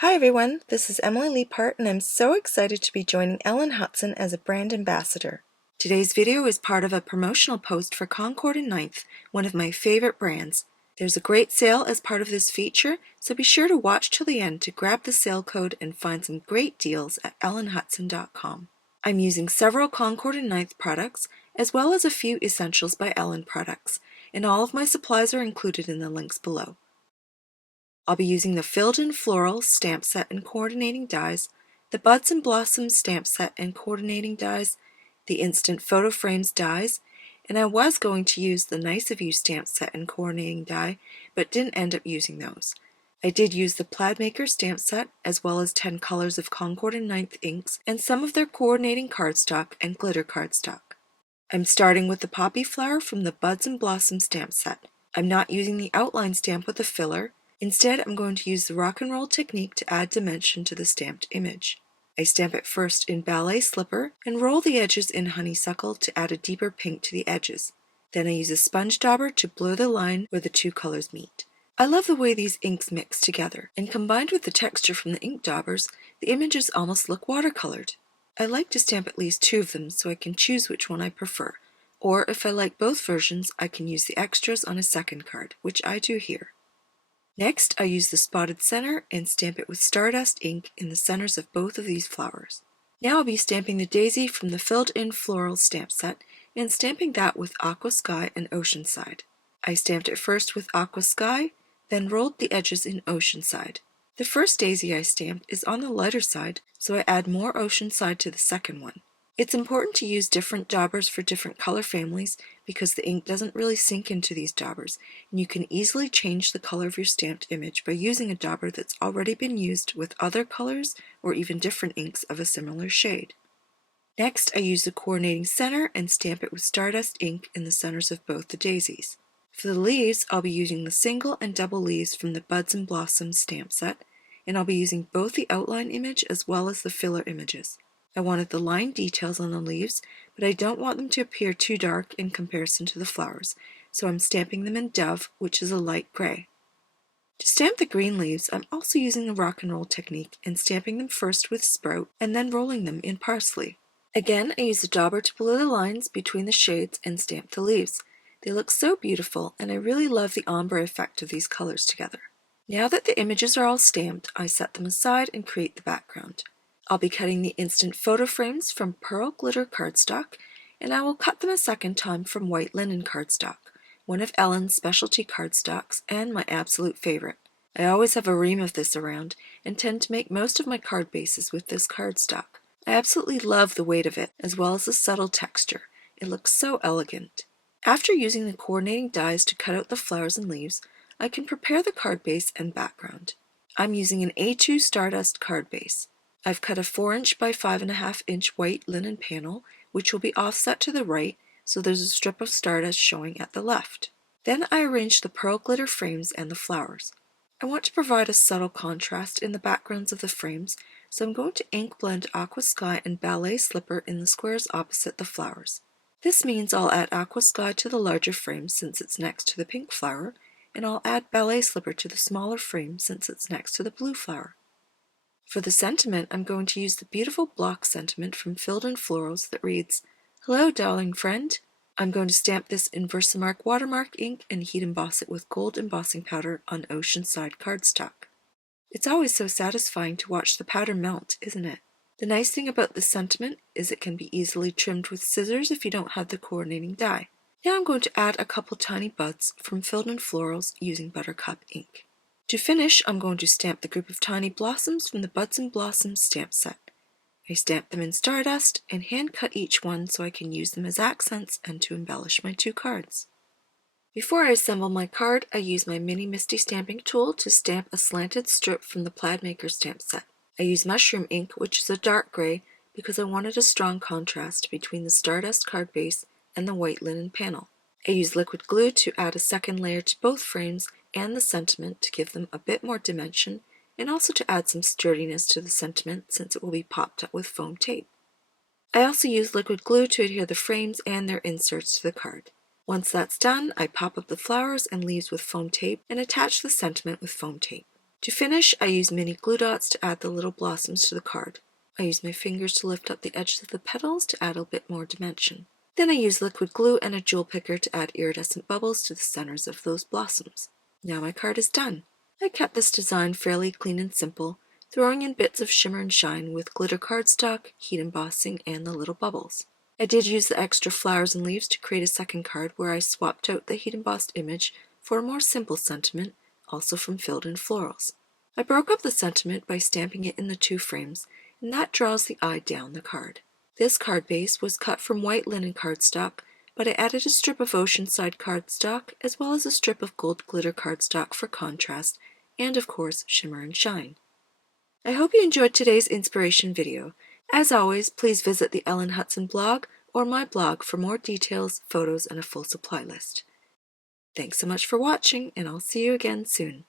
Hi everyone, this is Emily Leiphart and I'm so excited to be joining Ellen Hutson as a brand ambassador. Today's video is part of a promotional post for Concord 9th, one of my favorite brands. There's a great sale as part of this feature, so be sure to watch till the end to grab the sale code and find some great deals at ellenhutson.com. I'm using several Concord 9th products, as well as a few Essentials by Ellen products, and all of my supplies are included in the links below. I'll be using the Filled in Florals stamp set and coordinating dies, the Buds and Blossoms stamp set and coordinating dies, the Instant Photo Frames dies, and I was going to use the Nice of You stamp set and coordinating die, but didn't end up using those. I did use the Plaid Maker stamp set, as well as 10 colors of Concord and 9th inks, and some of their coordinating cardstock and glitter cardstock. I'm starting with the Poppy Flower from the Buds and Blossoms stamp set. I'm not using the outline stamp with a filler. Instead, I'm going to use the rock and roll technique to add dimension to the stamped image. I stamp it first in Ballet Slipper and roll the edges in Honeysuckle to add a deeper pink to the edges. Then I use a sponge dauber to blur the line where the two colors meet. I love the way these inks mix together, and combined with the texture from the ink daubers, the images almost look watercolored. I like to stamp at least 2 of them so I can choose which one I prefer, or if I like both versions, I can use the extras on a second card, which I do here. Next, I use the spotted center and stamp it with Stardust ink in the centers of both of these flowers. Now I'll be stamping the daisy from the Filled in Florals stamp set and stamping that with Aqua Sky and Oceanside. I stamped it first with Aqua Sky, then rolled the edges in Oceanside. The first daisy I stamped is on the lighter side, so I add more Oceanside to the second one. It's important to use different daubers for different color families because the ink doesn't really sink into these daubers, and you can easily change the color of your stamped image by using a dauber that's already been used with other colors or even different inks of a similar shade. Next, I use the coordinating center and stamp it with Stardust ink in the centers of both the daisies. For the leaves, I'll be using the single and double leaves from the Buds and Blossoms stamp set, and I'll be using both the outline image as well as the filler images. I wanted the line details on the leaves, but I don't want them to appear too dark in comparison to the flowers, so I'm stamping them in Dove, which is a light gray. To stamp the green leaves, I'm also using a rock and roll technique and stamping them first with Sprout and then rolling them in Parsley. Again, I use a dauber to blur the lines between the shades and stamp the leaves. They look so beautiful, and I really love the ombre effect of these colors together. Now that the images are all stamped, I set them aside and create the background. I'll be cutting the Instant Photo Frames from Pearl Glitter cardstock, and I will cut them a second time from White Linen cardstock, one of Ellen's specialty cardstocks and my absolute favorite. I always have a ream of this around and tend to make most of my card bases with this cardstock. I absolutely love the weight of it, as well as the subtle texture. It looks so elegant. After using the coordinating dies to cut out the flowers and leaves, I can prepare the card base and background. I'm using an A2 Stardust card base. I've cut a 4" by 5.5" white linen panel, which will be offset to the right, so there's a strip of Stardust showing at the left. Then I arrange the pearl glitter frames and the flowers. I want to provide a subtle contrast in the backgrounds of the frames, so I'm going to ink blend Aqua Sky and Ballet Slipper in the squares opposite the flowers. This means I'll add Aqua Sky to the larger frame since it's next to the pink flower, and I'll add Ballet Slipper to the smaller frame since it's next to the blue flower. For the sentiment, I'm going to use the beautiful block sentiment from Filled in Florals that reads, "Hello, darling friend." I'm going to stamp this in Versamark watermark ink and heat emboss it with gold embossing powder on Oceanside cardstock. It's always so satisfying to watch the powder melt, isn't it? The nice thing about this sentiment is it can be easily trimmed with scissors if you don't have the coordinating die. Now I'm going to add a couple tiny buds from Filled in Florals using Buttercup ink. To finish, I'm going to stamp the group of tiny blossoms from the Buds and Blossoms stamp set. I stamp them in Stardust and hand cut each one so I can use them as accents and to embellish my 2 cards. Before I assemble my card, I use my mini Misty stamping tool to stamp a slanted strip from the Plaid Maker stamp set. I use mushroom ink, which is a dark gray, because I wanted a strong contrast between the Stardust card base and the white linen panel. I use liquid glue to add a second layer to both frames and the sentiment to give them a bit more dimension, and also to add some sturdiness to the sentiment since it will be popped up with foam tape. I also use liquid glue to adhere the frames and their inserts to the card. Once that's done, I pop up the flowers and leaves with foam tape and attach the sentiment with foam tape. To finish, I use mini glue dots to add the little blossoms to the card. I use my fingers to lift up the edges of the petals to add a bit more dimension. Then I use liquid glue and a jewel picker to add iridescent bubbles to the centers of those blossoms. Now my card is done. I kept this design fairly clean and simple, throwing in bits of shimmer and shine with glitter cardstock, heat embossing, and the little bubbles. I did use the extra flowers and leaves to create a second card where I swapped out the heat embossed image for a more simple sentiment, also from Filled in Florals. I broke up the sentiment by stamping it in the two frames, and that draws the eye down the card. This card base was cut from white linen cardstock, but I added a strip of Oceanside cardstock as well as a strip of gold glitter cardstock for contrast, and of course shimmer and shine. I hope you enjoyed today's inspiration video. As always, please visit the Ellen Hutson blog or my blog for more details, photos, and a full supply list. Thanks so much for watching, and I'll see you again soon.